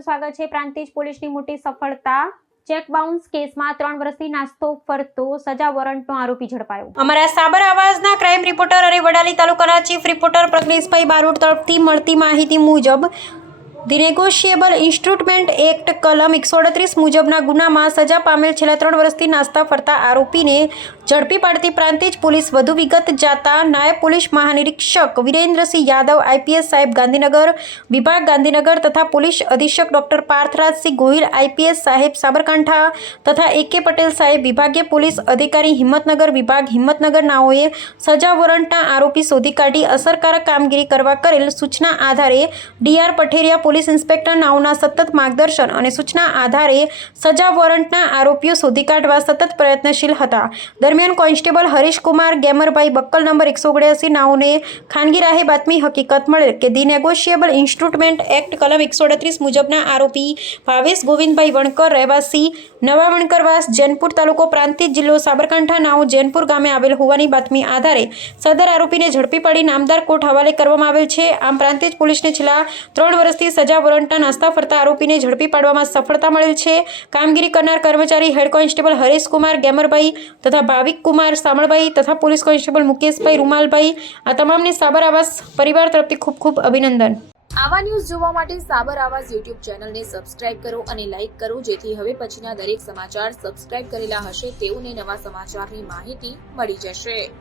આપનું સ્વાગત છે। પ્રાંતિજ પોલીસની મોટી સફળતા। ચેક બાઉન્સ કેસમાં 3 વર્ષથી નાસ્તો ફરતો સજા વોરંટનો આરોપી ઝડપાયો। અમારા સાબર આવાજના ક્રાઇમ રિપોર્ટર અને વડાલી તાલુકાના ચીફ રિપોર્ટર પ્રજ્ઞેશભાઈ બારોટ તરફથી મળતી માહિતી મુજબ ધી નેગોશિયેબલ ઇન્સ્ટ્રુમેન્ટ એક્ટ કલમ 138 મુજબના ગુનામાં સજા પામેલ છેલ્લા 3 વર્ષથી નાસ્તા ફરતા આરોપીને ઝડપી પાડતી પ્રાંતિજ પોલીસ વધુ વિગત જાતા નાયબ પોલીસ મહાનિરીક્ષક વિરેન્દ્રસિંહ યાદવ આઈપીએસ સાહેબ ગાંધીનગર વિભાગ ગાંધીનગર તથા પોલીસ અધિક્ષક ડોક્ટર પાર્થરાજસિંહ ગોહિલ આઈપીએસ સાહેબ સાબરકાંઠા તથા એકે પટેલ સાહેબ વિભાગીય પોલીસ અધિકારી હિંમતનગર વિભાગ હિંમતનગર નાઓએ સજા વોરંટના આરોપી શોધી કાઢી અસરકારક કામગીરી કરવા કરેલ સૂચના આધારે ડીઆર પઠેરિયા પોલીસ ઇન્સ્પેક્ટર નાઓના સતત માર્ગદર્શન અને સૂચના આધારે સજા વોરંટના આરોપીઓ શોધી કાઢવા સતત પ્રયત્નશીલ હતા। દરમિયાન કોન્સ્ટેબલ હરીશકુમાર ગેમરભાઈ બક્કલ નંબર 179 નાઓને ખાનગી રાહે બાતમી હકીકત મળેલ કે ધી નેગોશિયેબલ ઇન્સ્ટ્રુમેન્ટ એક્ટ કલમ 138 મુજબના આરોપી ભાવેશ ગોવિંદભાઈ વણકર રહેવાસી નવા વણકરવાસ જૈનપુર તાલુકો પ્રાંતિજ જિલ્લો સાબરકાંઠા નાઓ જૈનપુર ગામે આવેલ હોવાની બાતમી આધારે સદર આરોપીને ઝડપી પાડી નામદાર કોર્ટ હવાલે કરવામાં આવેલ છે। આમ પ્રાંતિજ પોલીસને છેલ્લા 3 વર્ષથી સજા વોરંટના નાસ્તા ફરતા આરોપીને ઝડપી પાડવામાં સફળતા મળેલ છે। કામગીરી કરનાર કર્મચારી હેડ કોન્સ્ટેબલ હરેશકુમાર ગેમરભાઈ તથા ભાવિક કુમાર સામળભાઈ તથા પોલીસ કોન્સ્ટેબલ મુકેશભાઈ રૂમાલભાઈ આ તમામને સાબર આવાસ પરિવાર તરફથી ખૂબ ખૂબ અભિનંદન। આવા ન્યૂઝ જોવા માટે સાબર આવાસ યુટ્યુબ ચેનલને સબસ્ક્રાઇબ કરો અને લાઇક કરો, જેથી હવે પછીના દરેક સમાચાર સબસ્ક્રાઇબ કરેલા હશે તેઓને નવા સમાચારની માહિતી મળી જશે।